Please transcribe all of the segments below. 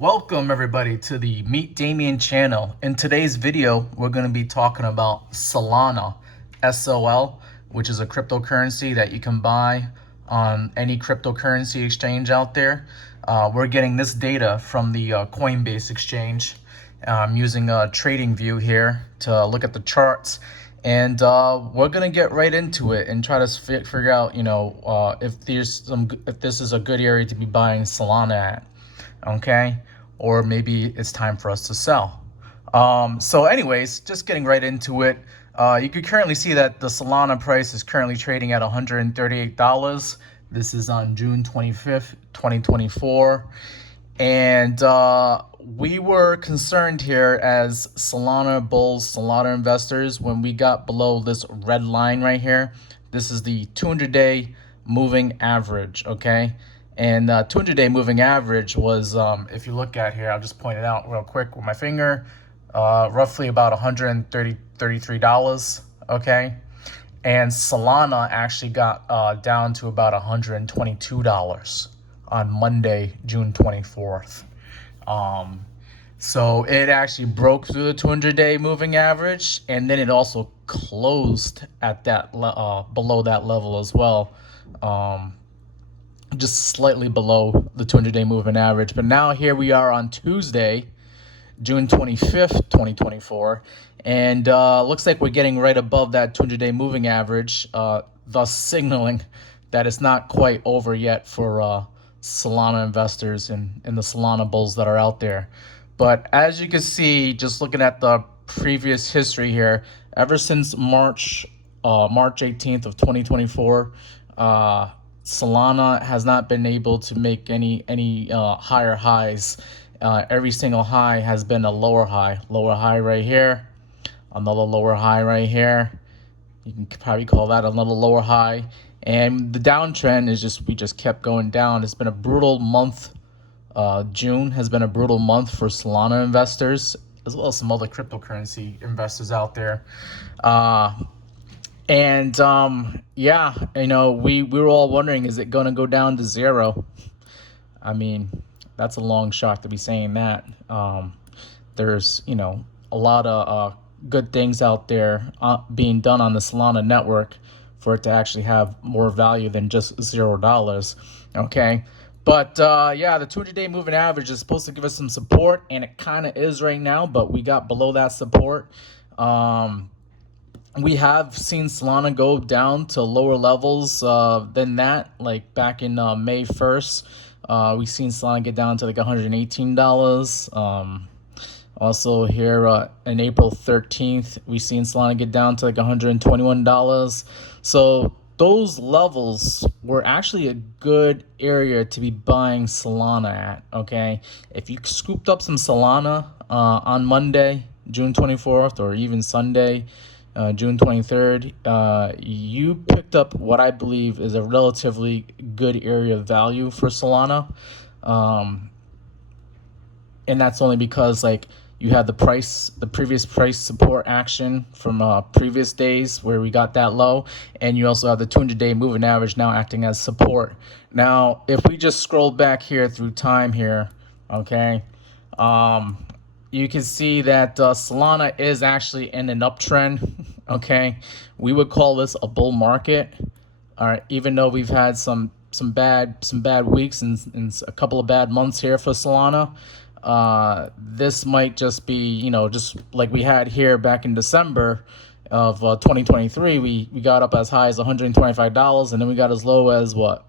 Welcome everybody to the Meet Damien channel. In today's video, we're going to be talking about Solana, SOL, which is a cryptocurrency that you can buy on any cryptocurrency exchange out there. We're getting this data from the Coinbase exchange. I'm using a trading view here to look at the charts, and we're gonna get right into it and try to figure out, if this is a good area to be buying Solana at. Okay, or maybe it's time for us to sell. So anyways, just getting right into it. You can currently see that the Solana price is currently trading at $138. This is on June 25th, 2024. And we were concerned here as Solana bulls, Solana investors, when we got below this red line right here. This is the 200-day moving average, okay? And 200-day moving average was, if you look at here, I'll just point it out real quick with my finger, roughly about $33, okay? And Solana actually got down to about $122 on Monday, June 24th. So it actually broke through the 200-day moving average, and then it also closed at that below that level as well. Just slightly below the 200-day moving average. But now here we are on Tuesday, June 25th, 2024, and looks like we're getting right above that 200-day moving average, thus signaling that it's not quite over yet for Solana investors and the Solana bulls that are out there. But as you can see, just looking at the previous history here, ever since March 18th of 2024, Solana has not been able to make any higher highs. Every single high has been a lower high right here, another lower high right here. You can probably call that another lower high. And the downtrend is we just kept going down. It's been a brutal month. June has been a brutal month for Solana investors, as well as some other cryptocurrency investors out there. Yeah, we were all wondering, is it going to go down to zero? I mean, that's a long shot to be saying that. There's, a lot of good things out there being done on the Solana network for it to actually have more value than just $0. Okay. But yeah, the 200-day moving average is supposed to give us some support, and it kind of is right now, but we got below that support. We have seen Solana go down to lower levels than that, like back in May 1st. We've seen Solana get down to like $118. Also here in April 13th, we've seen Solana get down to like $121. So those levels were actually a good area to be buying Solana at, okay? If you scooped up some Solana on Monday, June 24th, or even Sunday, June 23rd, you picked up what I believe is a relatively good area of value for Solana. And that's only because you had the previous price support action from previous days where we got that low, and you also have the 200-day moving average now acting as support. Now, if we just scroll back here through time here, okay, you can see that Solana is actually in an uptrend. Okay, we would call this a bull market. All right, even though we've had some bad weeks and a couple of bad months here for Solana, this might just be just like we had here back in December of 2023. We got up as high as $125, and then we got as low as what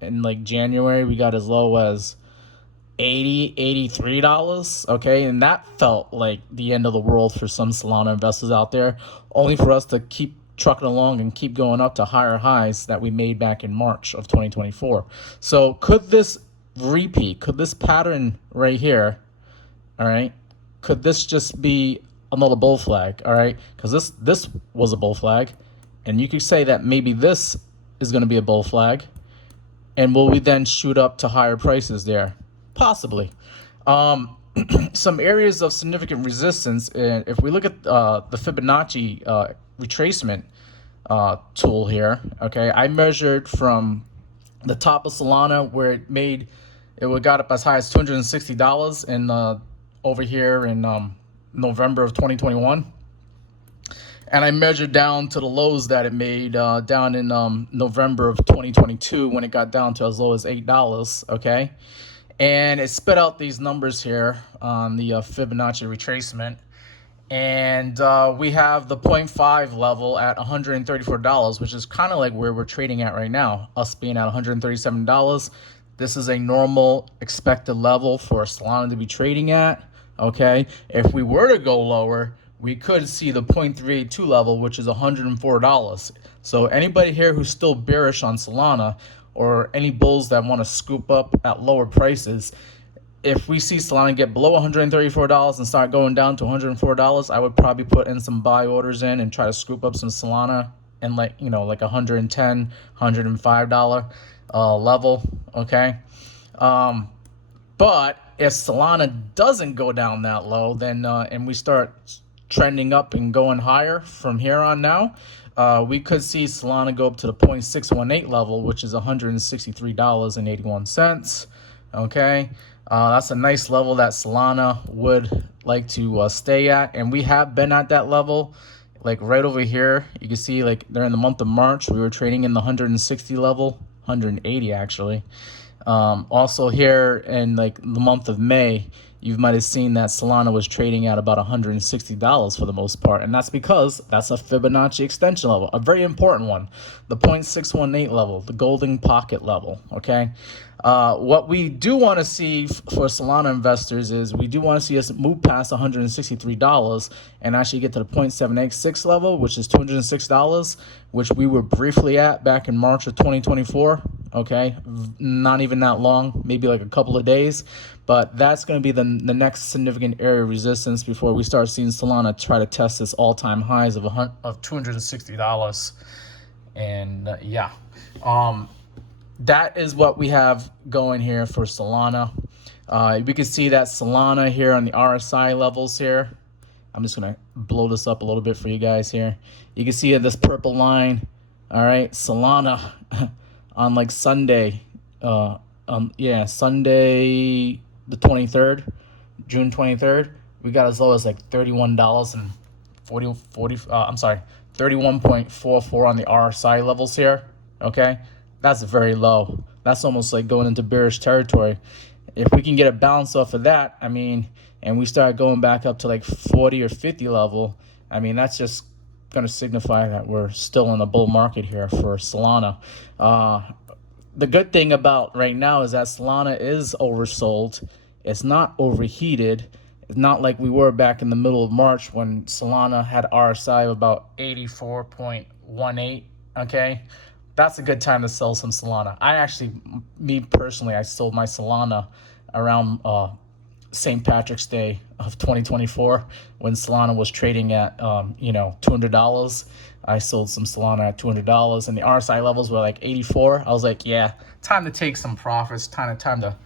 in January we got as low as $83, okay? And that felt like the end of the world for some Solana investors out there, only for us to keep trucking along and keep going up to higher highs that we made back in March of 2024. So could this repeat? Could this pattern right here, all right, could this just be another bull flag, all right? Because this was a bull flag, and you could say that maybe this is going to be a bull flag, and will we then shoot up to higher prices there? Possibly. Some areas of significant resistance, if we look at the Fibonacci retracement tool here, okay, I measured from the top of Solana where it made It got up as high as $260 in over here in November of 2021. And I measured down to the lows that it made down in November of 2022 when it got down to as low as $8, okay? And it spit out these numbers here on the Fibonacci retracement. And we have the 0.5 level at $134, which is kind of like where we're trading at right now, us being at $137. This is a normal expected level for Solana to be trading at, okay? If we were to go lower, we could see the 0.382 level, which is $104. So anybody here who's still bearish on Solana, or any bulls that want to scoop up at lower prices, if we see Solana get below $134 and start going down to $104, I would probably put in some buy orders in and try to scoop up some Solana and like $110, $105 level, okay? But if Solana doesn't go down that low, then and we start trending up and going higher from here on now, we could see Solana go up to the 0.618 level, which is $163.81. Okay, that's a nice level that Solana would like to stay at, and we have been at that level. Like right over here, you can see like during the month of March, we were trading in the 160 level, 180 actually. Also here in like the month of May, you might have seen that Solana was trading at about $160 for the most part. And that's because that's a Fibonacci extension level, a very important one, the 0.618 level, the golden pocket level, okay? What we do want to see for Solana investors is we do want to see us move past $163 and actually get to the 0.786 level, which is $206, which we were briefly at back in March of 2024. Okay, not even that long, maybe like a couple of days, but that's going to be the next significant area of resistance before we start seeing Solana try to test its all-time highs of $260. And that is what we have going here for Solana. We can see that Solana here on the RSI levels here. I'm just going to blow this up a little bit for you guys here. You can see this purple line. All right, Solana on like Sunday, Sunday the 23rd, June 23rd, we got as low as like $31.44 on the RSI levels here, okay? That's very low. That's almost like going into bearish territory. If we can get a bounce off of that, I mean, and we start going back up to like 40 or 50 level, I mean, that's just going to signify that we're still in a bull market here for Solana. The good thing about right now is that Solana is oversold. It's not overheated. It's not like we were back in the middle of March when Solana had RSI of about 84.18, okay? That's a good time to sell some Solana. Me personally, I sold my Solana around St. Patrick's Day of 2024 when Solana was trading at $200. I sold some Solana at $200 and the RSI levels were like 84. I was like, yeah, time to take some profits, time to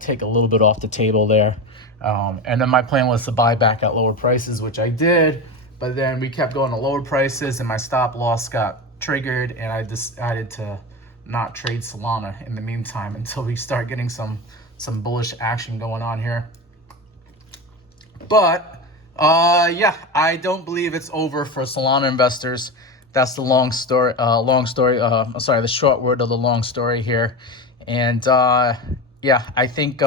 take a little bit off the table there. And then my plan was to buy back at lower prices, which I did, but then we kept going to lower prices and my stop loss got triggered and I decided to not trade Solana in the meantime until we start getting some bullish action going on here. But I don't believe it's over for Solana investors. That's the long story. The short word of the long story here. And I think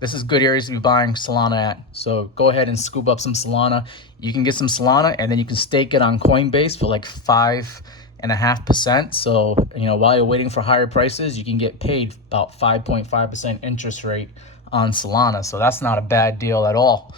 this is good areas to be buying Solana at. So go ahead and scoop up some Solana. You can get some Solana and then you can stake it on Coinbase for like 5.5%. So, while you're waiting for higher prices, you can get paid about 5.5% interest rate on Solana. So that's not a bad deal at all.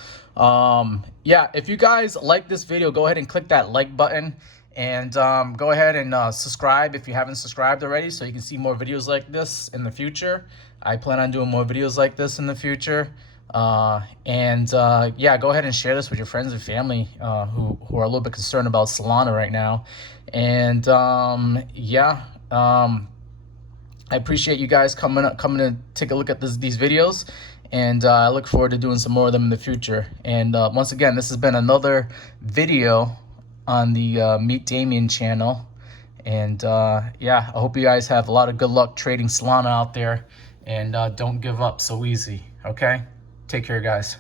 If you guys like this video, go ahead and click that like button and go ahead and subscribe if you haven't subscribed already so you can see more videos like this in the future. I plan on doing more videos like this in the future. Go ahead and share this with your friends and family who are a little bit concerned about Solana right now. And I appreciate you guys coming to take a look at these videos, and I look forward to doing some more of them in the future. And once again, this has been another video on the Meet Damien channel. And I hope you guys have a lot of good luck trading Solana out there. and don't give up so easy, okay? Take care, guys.